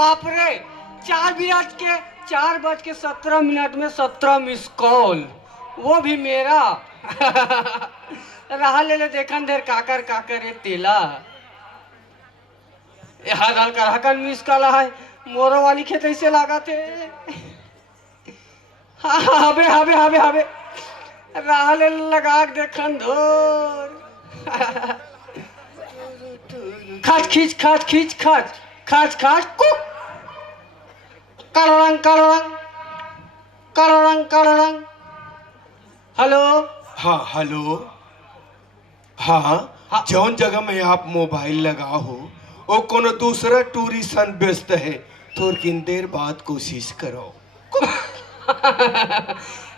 बाप रे, 4:17 में 17 मिस कॉल, वो भी मेरा। रहा ले देखन देर काकर काकर ये तेला हाल कर हकन मिस कॉल है मोरो वाली खेत ऐसे लगा थे। हाँ हबे हबे हबे हबे रहा ले लगा देखन धोर। खाच खींच खाच खींच खाच खाच खाच कुक करंग करंग करंग करंग। हेलो। हाँ हेलो। हाँ, जौन जगह में आप मोबाइल लगा हो वो कोनो दूसरा टूरिस्ट व्यस्त है, थोड़ी देर बाद कोशिश करो।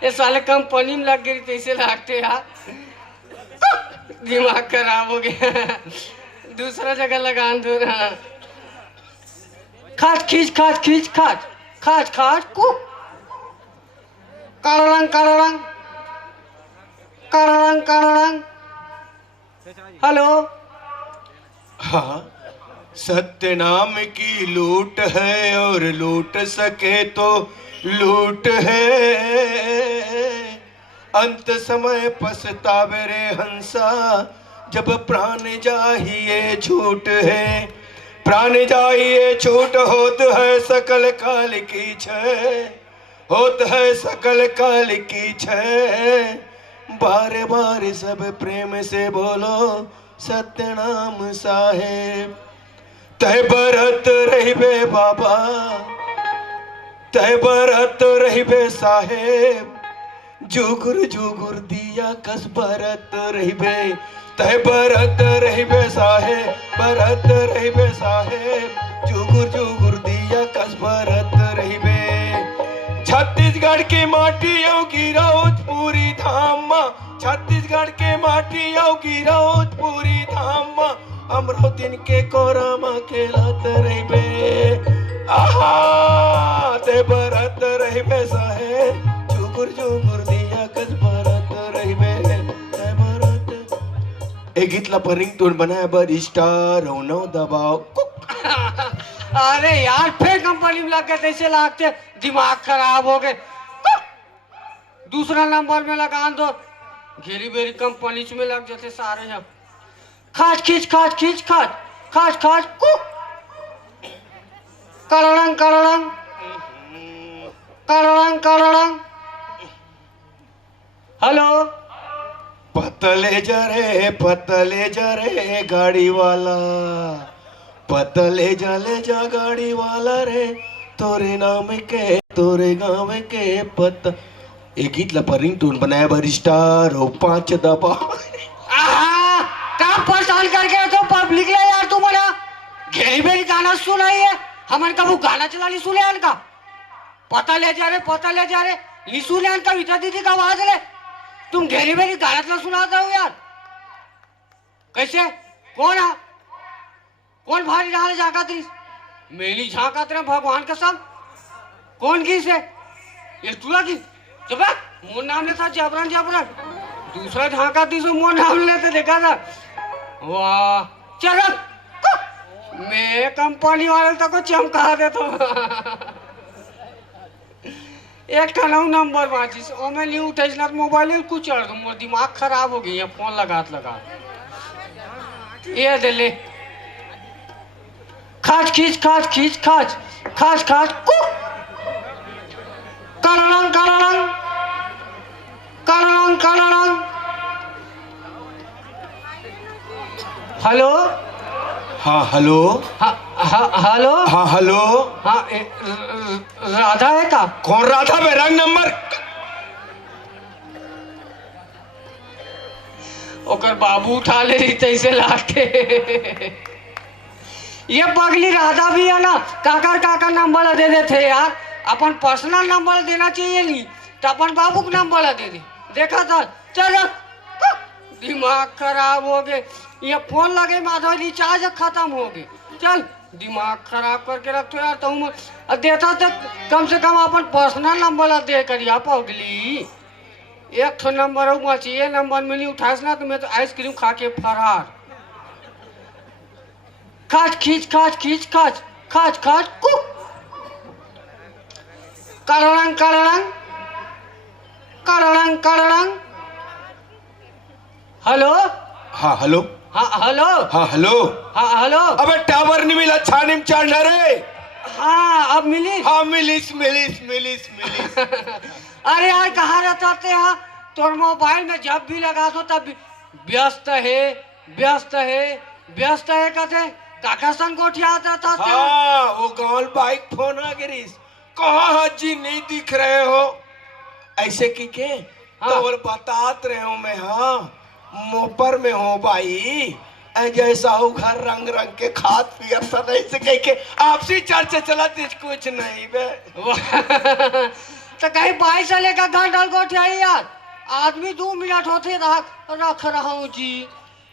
ये साले कंपनी में लग गई कैसे लगते यार, दिमाग खराब हो गया। दूसरा जगह लगान दो ना। खाच खींच खाच खींच खाच खाच खाच कुक करंग करंग करंग करंग। हेलो। हाँ, सत्य नाम की लूट है और लूट सके तो लूट है। अंत समय पछतावे रे हंसा, जब प्राण जाहिए छूट है। प्राण जाहिए छूट होत है सकल काल की छे, होत है सकल काल की छे। बारे बारे सब प्रेम से बोलो सत्य नाम साहेब। तय बरत रहिबे बाबा, तय बरत रहिबे साहेब। जुगुर जुगुर दिया कस बरत रहिबे, तय बरत रहिबे साहेब, बरत रहिबे साहेब। जुगुर जुगुर दिया कस बरत रहिबे। छत्तीसगढ़ की माटी औ गिरौत पूरी धाम, छत्तीसगढ़ के माटी औ गिरौत पूरी धाम। हमरो दिन के कोरमा खेलत रहिबे, आहा ते बरत रहिबे साहेब। जुगुर जुगुर दिया कस बरत रहिबे, ते बरत। ए गीतला पर रिंगटोन बनाया बर स्टार होनो दबाओ। अरे यार फिर कंपनी में लग गए कैसे लगते, दिमाग खराब हो गए। दूसरा नंबर में लगान दो, घेरी बेरी कंपनी में लग जाते सारे हम। खाच खींच खाच खींच खाच खाच खाच कुक करड़ंग करड़ंग करड़ंग करड़ंग। हेलो। पतले जरे गाड़ी वाला, पतले जले जा गाड़ी वाला रे। तोरे नाम के तोरे गाँव के पत। एक गीत ला पर रिंगटोन बनाया बर स्टार हो 5 दबा। काम परेशान करके तो पब्लिक ले यार तुम्हारा घेरी बेरी गाना सुनाई है। हमन का वो गाना चला ली सुने का पता ले जा रहे लिसू ने का विता दीदी का आवाज ले। तुम घेरी बेरी गाना चला सुनाता हो यार कैसे? कौन है? कौन भारी रहा जाका थी मेली झाका तेरे भगवान का सब कौन की से ये तुला की जब मोर नाम लेता जबरन जबरन दूसरा झाका थी सो मोर नाम लेते देखा था। वाह चल मैं कंपनी वाले तक को चमका देता हूँ। एक ठनऊ नंबर बाजिस और मैं नहीं उठे ना मोबाइल कुछ चढ़ दूँ, मोर दिमाग खराब हो गई है फोन लगा ये दे ले। खाच खींच खाच खींच खाच खाच खाच कुक करड़ंग करड़ंग करड़ंग करड़ंग। हेलो। हाँ हेलो। हेलो। हाँ हेलो। हाँ राधा है का? कौन राधा बे? रंग नंबर ओकर बाबू उठा ले रही तैसे लाके। ये पगली राधा भी है ना, काका नंबर दे देते यार। अपन पर्सनल नंबर देना चाहिए नहीं तो अपन बाबू का नंबर दे दे। देखा था चल दिमाग खराब हो गए। ये फोन लगे माधव रिचार्ज खत्म हो गए। चल दिमाग खराब करके रखते यार तुम देता तो कम से कम अपन पर्सनल नंबर दे करिया पगली। एक ठो नंबर हो चाहिए, नंबर में नहीं उठास ना तो मैं तो आइसक्रीम खा के फरार। खाच खींच खाच खींच खाच खाच खाच कुक करड़ंग करड़ंग करड़ंग करड़ंग। हेलो हाँ हेलो। हाँ हेलो हाँ हेलो। हाँ हेलो। अबे टावर नहीं मिला, छानी में चढ़ रे। हाँ अब मिली। हाँ मिलिस मिलिस मिलिस मिलिस। अरे यार कहाँ रहता थे यहाँ? तो मोबाइल में जब भी लगा दो तब व्यस्त है व्यस्त है व्यस्त है कहते काका संग गोठिया आता था। हाँ वो गाँव बाइक फोन आ गिरीस, कहाँ हाजी नहीं दिख रहे हो ऐसे की के। हाँ। तो बोल बतात रहे हो मैं, हाँ मोपर में हो भाई, जैसा हो घर रंग रंग के खाद पियर सब ऐसे कह के आपसी चर्चा चला कुछ नहीं बे। तो कहीं बाइक से लेकर घर डाल गोठिया यार, आदमी 2 मिनट होते रख रहा हूँ जी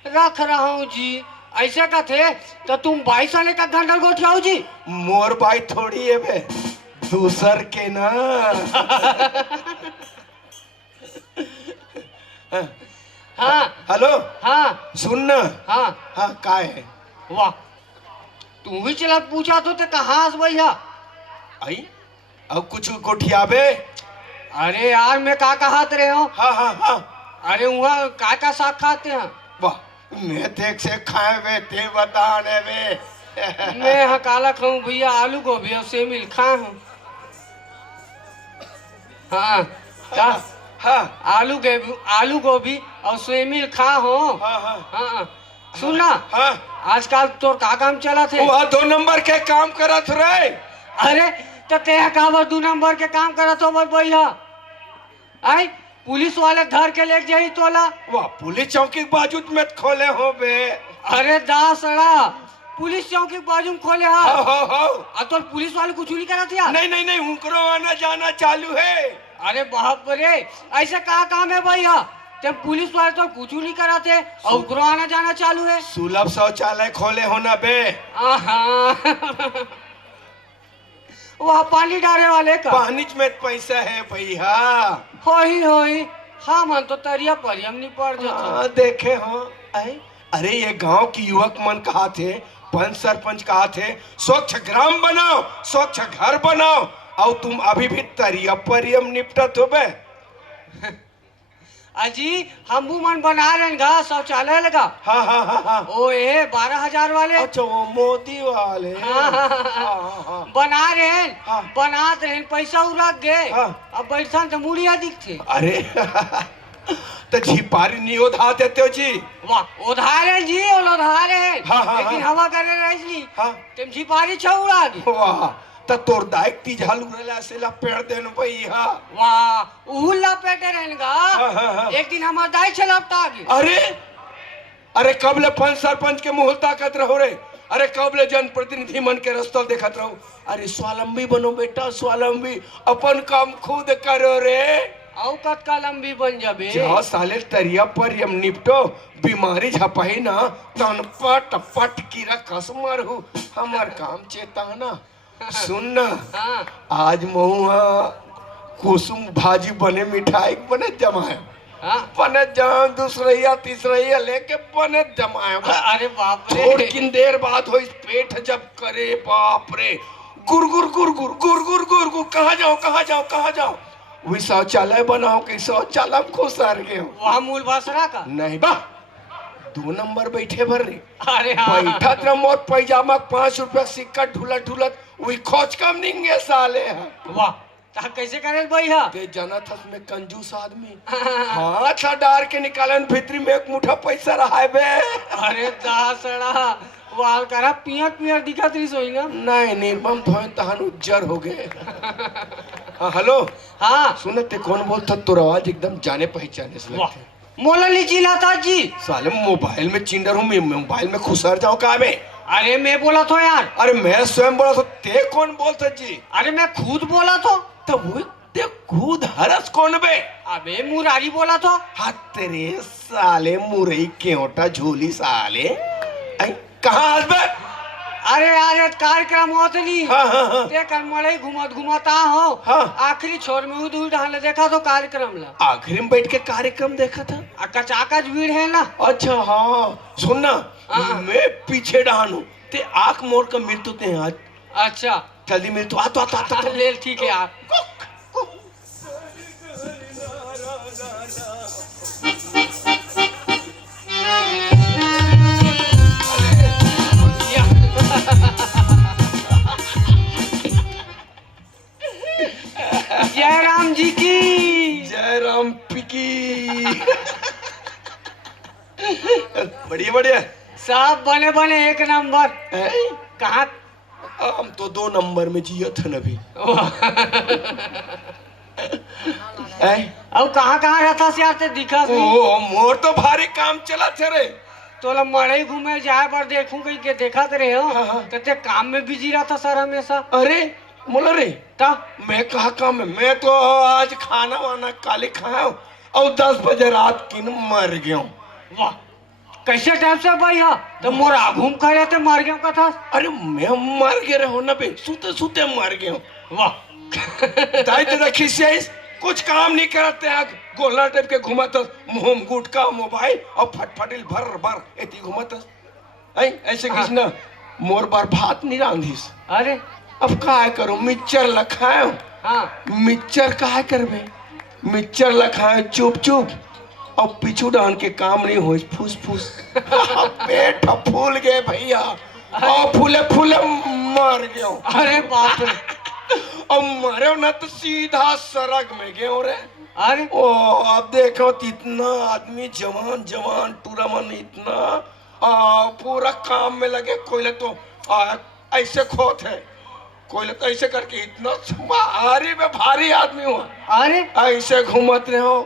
रख रहा हूँ जी ऐसे का थे। तो तुम बाइक से लेकर घर डाल गोठिया जी? मोर बाइक थोड़ी है बे, दूसर के ना। हाँ हेलो। हाँ सुन ना। हाँ हाँ का है? वाह तू भी चला पूछा तो कहाँ से भैया आई अब कुछ गोठियाबे। अरे यार मैं का कहत रहे हो। हाँ हाँ हाँ। अरे वहाँ का साग खाते हैं? वाह मैं देख से खाए वे ते बताने वे। मैं यहाँ काला खाऊं भैया, आलू गोभी और सेमिल खाए हूँ। हाँ क्या? हाँ आलू गोभी और सेमिल खा हो। हाँ हाँ हाँ सुनना, हाँ। आजकल तो का काम चला थे? वह 2 नंबर के काम करत रे। अरे तो ते कहा 2 नंबर के काम करत हो भैया? आई पुलिस वाले धर के ले जाई तोला। वाह पुलिस चौकी के बाजू में खोले हो बे। अरे दासड़ा पुलिस चौकी के बाजू में खोले हा। हो। तो पुलिस वाले कुछ नहीं करत यार? नहीं नहीं नहीं उनको आना जाना चालू है। अरे बाप रे ऐसे का काम है भैया? जब पुलिस वाले तो कुछ नहीं कराते और उनको आना जाना चालू है। सुलभ शौचालय खोले हो ना बे। वहाँ पानी डाले वाले का पानी में पैसा है भैया। होई हाँ मन तो तरिया परियम नहीं पड़ जाता। हाँ देखे हो। अरे ये गांव की युवक मन कहा थे, पंच सरपंच कहा थे स्वच्छ ग्राम बनाओ स्वच्छ घर बनाओ, और तुम अभी भी तरिया परियम निपटत हो बे। अजी हम मन बना रहे हैं शौचालय लगा। हाँ हाँ हाँ हाँ। ओ ये 12,000 वाले। अच्छा वो मोदी वाले। हाँ, हाँ, हाँ, हाँ, हाँ। बना रहे हैं। हाँ। बनाते रहे पैसा उड़क गए। हाँ। अब बैठा तो मुड़िया दिखते। अरे तो झिपारी नहीं उधा देते हो जी? वाह उधार है जी उधार है। हाँ, हाँ, लेकिन हाँ। हवा करे रही हाँ। तुम झिपारी छौड़ा दी। वाह तो तोर दाइक ती झालू रला से लपेट देन भैया। वाह उहुल्ला पेटे रहेगा। हाँ, हाँ, हाँ। एक दिन हमार दाई छलपटा गई। अरे अरे कब ले पंच सरपंच के मुंह ताकत रहो रे? अरे कब ले जनप्रतिनिधि मन के रस्तल देखत रहो? अरे स्वावलंबी बनो बेटा स्वावलंबी, अपन काम खुद करो रे। औ कत का लंबी बन जाबे। जहाँ साले तरिया पर यम निपटो, बीमारी झपाही ना तन पट पट कीरा कसमर हो, हमार काम चेताना। सुन ना हाँ। आज महुआ कुसुम भाजी बने, मिठाई बने जमाए, हाँ। बने जाम दूसरैया तीसरैया लेके बने जमाए। अरे बाप रे थोड़ी किन देर बाद हो इस पेट जब करे बाप रे गुर गुर गुर गुर गुर गुर गुर गुर, कहाँ जाओ कहाँ जाओ कहाँ जाओ? वही शौचालय बनाओ कि शौचालय में खुश रह गए हो? वहाँ मूल भाषरा का नहीं बा 2 नंबर बैठे भर रे। अरे हाँ। बैठा तो मोट पैजामा 5 रुपया सिक्का ढुलत ढुलत वही खोज कम नहीं साले है। वाह ता कैसे करे भैया? ते जना था में कंजूस आदमी हाथ डार के निकालन भीतरी में एक मुठा पैसा रहा है बे। अरे दासड़ा वाल करा पियर पियर दिखत रही सोई ना। नहीं निर्मम धोन तहन उज्जर हो गए। हाँ हेलो। हाँ सुनते कौन बोलता? तो आवाज एकदम जाने पहचाने से लगते। मोला लीची लाता जी। साले मोबाइल में चिंडर हूँ, मैं मोबाइल में खुसर जाऊँ का बे? अरे मैं बोला तो यार। अरे मैं स्वयं बोला तो ते कौन बोलता जी? अरे मैं खुद बोला तो। तो वो ते खुद हरस कौन बे? अबे मुरारी बोला तो। हाँ तेरे साले मुरई केवटा झोली साले कहाँ हंस बे? अरे यार कार्यक्रम होते नहीं। हाँ हाँ हाँ। ते कर मड़े घुमत घुमता हो। हाँ। आखिरी छोर में उधर ढाले देखा तो कार्यक्रम ला। आखिरी में बैठ के कार्यक्रम देखा था। कचाकच भीड़ है ना। अच्छा हाँ सुनना हाँ। मैं पीछे डानू ते आंख मोड़ कर मिल तो ते आज अच्छा जल्दी मिल तो आ तो ले ठीक है यार। बढ़िया बढ़िया। सब बने बने एक नंबर। हैं? कहाँ हम तो 2 नंबर में जिया था अभी। अब कहाँ रहता से यार ते दिखा नहीं। ओ मोर तो भारी काम चला थे रे। तोला मड़ई घूमे जाए पर देखूं कहीं के देखा तेरे हो। हाँ। ते काम में बिजी रहता सर हमेशा। अरे मोला रे ता मैं कहा काम में, मैं तो आज खाना वाना काले खाया हूँ और 10 बजे रात की न मर गया हूँ। वाह कैसे टाइम से भाई हा तो मोरा घूम खड़े थे मर गया का था। अरे मैं मर गया रहो ना बे, सूते सूते मर गया हूँ। वाह दाई तेरा खिसिया कुछ काम नहीं करते आग गोला टाइप के घुमाता मुंह गुटका मोबाइल और फटफटिल भर भर एती घुमाता ऐसे किस ना मोर बार भात नहीं रांधिस। अरे अब काय करो मिक्सचर लखाए। हाँ मिक्सचर काय करबे, मिक्सचर लखाए चुप चुप और पीछू डान के काम नहीं हो फूस फूस। पेट फूल गए भैया और फूले फूले मर गया। अरे बाप रे। अब मरे ना तो सीधा सड़क में गए रे। अरे ओ अब देखो तो इतना आदमी जवान जवान पूरा मन इतना पूरा काम में लगे। कोयले तो ऐसे खोत है, कोयले तो ऐसे करके इतना भारी में भारी आदमी हुआ। अरे ऐसे घूमत रहे हो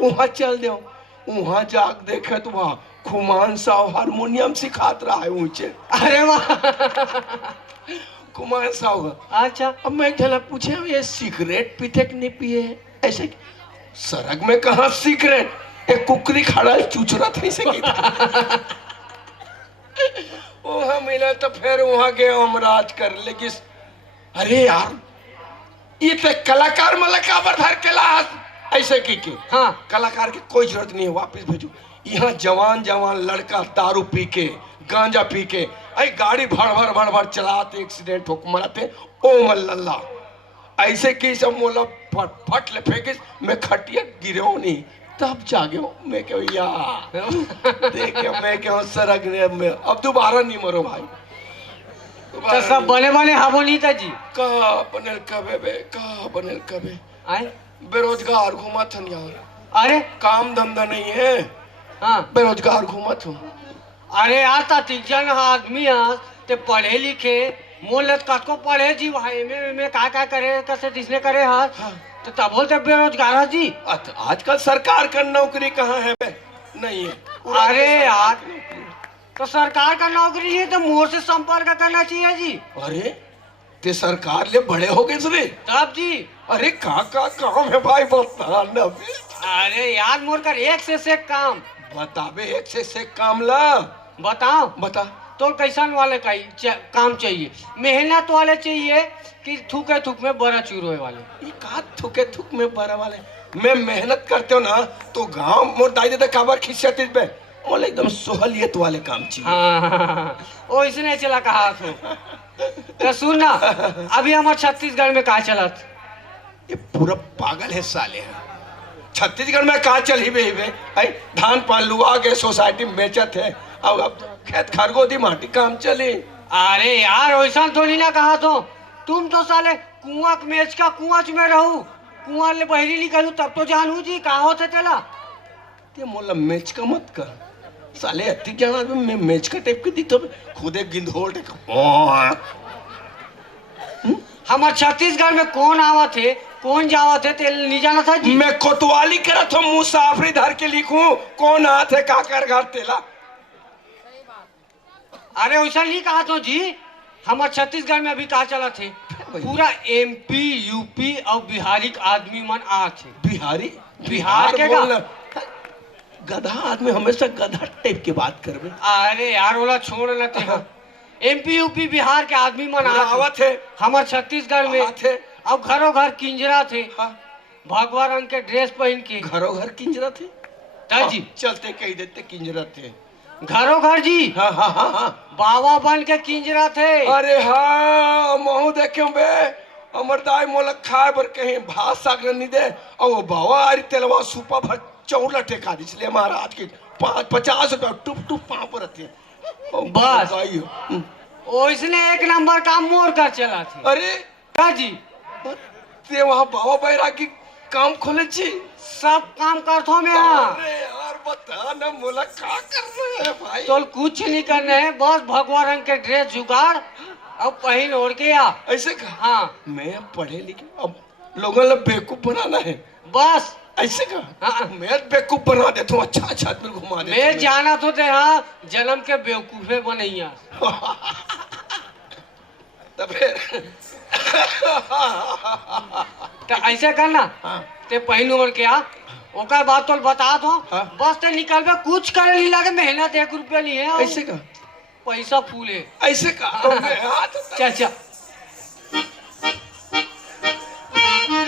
वहां चल दो, वहां जाग देखे तो वहां खुमान साहब हारमोनियम सिखात रहा है ऊंचे। अरे वाह कुमार साहब। अच्छा अब मैं चला पूछे ये सिगरेट पीते कि नहीं पिए ऐसे सड़क में कहा सिगरेट एक कुकरी खड़ा चूच रहा था ऐसे वहां मिला तो फिर वहां गए हम राज कर लेकिन अरे यार ये तो कलाकार मलकाबर धर के लाश ऐसे की हाँ कलाकार की कोई जरूरत नहीं है वापस भेजो। यहाँ जवान जवान लड़का दारू पी के गांजा पी के गाड़ी भड़ भड़ चलाते एक्सीडेंट हो मरते ओ मल्ला ऐसे की सब मोला फट फट ले फेंके मैं खटिया गिरो नहीं तब जागे मैं क्यों यार देखे मैं क्यों सड़क में अब दोबारा नहीं मरो भाई। तो सब बने बने हाबो नहीं था जी। कहा बनल कबे बे कहा बनल कबे आए बेरोजगार घूमा थन यार। अरे काम धंधा नहीं है हाँ बेरोजगार घूमत हूँ। अरे यार ता तीन आदमी यहाँ ते पढ़े लिखे मोलत कतको पढ़े जी भाई में का करे कैसे दिसने करे हाथ हाँ। तो तब बोलते बेरोजगार है जी। आजकल सरकार का नौकरी कहाँ है बे नहीं है। अरे यार तो सरकार का नौकरी है तो मोर से संपर्क करना चाहिए जी। अरे ते सरकार ले बड़े हो गए रे तब जी। अरे का काम है भाई बता ना बे। अरे यार मोर कर एक से काम बताबे एक से काम ला बताओ बता तो कैसन वाले का काम चाहिए, मेहनत वाले चाहिए कि थूके थूक में बड़ा चूरोए वाले। ये कहा थूके थूक में बड़ा वाले मैं मेहनत करते हो ना तो गांव मोर दाई दे काबर खिसियत पे मोले एकदम सोहलियत वाले काम चाहिए। हाँ ओ इसने चला कहा तो सुन ना अभी हमारे छत्तीसगढ़ में कहा चला ये पूरा पागल है साले हैं। छत्तीसगढ़ में कहा चल ही बे धान पान लुआ के सोसाइटी में बेचत है अब खेत खरगोदी माटी काम चले। अरे यार वैसा थोड़ी ना कहा तो तुम तो साले कुआं मेच का कुआं में रहू कुआं ले बहरी निकलू तब तो जानू जी कहा होते तेला ते मोला मेच का मत कर साले अति जाना मैं मेच का टाइप के दी तो खुद एक गिंधोल टेक। हमारे छत्तीसगढ़ में कौन आवा थे कौन जावा थे तेल नहीं जाना था जी। मैं कोतवाली करा तो मुसाफरी धर के लिखूं कौन आते काकर घर तेला। अरे वैसा नहीं कहा तो जी हमारे छत्तीसगढ़ में अभी कहा चला थे पूरा एमपी यूपी और बिहारी आदमी मन आ थे। बिहारी बिहार के बोलना गधा आदमी हमेशा गधा टाइप की बात करबे। अरे यार बोला छोड़ लेते हैं एमपी यूपी बिहार के आदमी मन आवत है हमारे छत्तीसगढ़ में थे अब घरों घर किंजरा थे। हाँ भगवा रंग के ड्रेस पहन के घरों घर किंजरा थे जी चलते कह देते किंजरा थे घरों घर जी। हाँ हाँ हाँ हाँ बाबा बन के किंजरा थे। अरे हाँ महू देखे बे अमर दाई मोला खाए बर कहीं भात साग नहीं दे और वो बाबा आरी तेलवा सुपा भर चौला टेका दी इसलिए महाराज की 50 रुपया टुप टुप पाँव पर रहती है बस इसने एक नंबर काम मोर कर चला थे। अरे क्या जी ते वहाँ बाबा बैरा की काम खोले छी सब काम करथो में। अरे यार बता ना मोला का कर रहे हैं भाई। तो कुछ नहीं करना है, बस भगवा रंग के ड्रेस जुगाड़ अब पहन ओढ़ के आ। ऐसे का? हाँ मैं अब पढ़े लिखे, अब लोगों ने बेवकूफ बनाना है। बस। ऐसे का? हाँ। मैं बेवकूफ बना देता हूँ, अच्छा अच्छा आदमी घुमा देता मैं जाना तो थे हाँ, जन्म के बेवकूफे बनैया। तो फिर तो ऐसे करना, हाँ। ते पहन ओढ़ के आ, ओकर बात तो बता दो। हाँ। बस ते निकलबे, कुछ करे नहीं लगे, मेहनत 1 रुपया लिए ऐसे का? पैसा फूल है। ऐसे का? तो मैं हाँ, तो चल चल।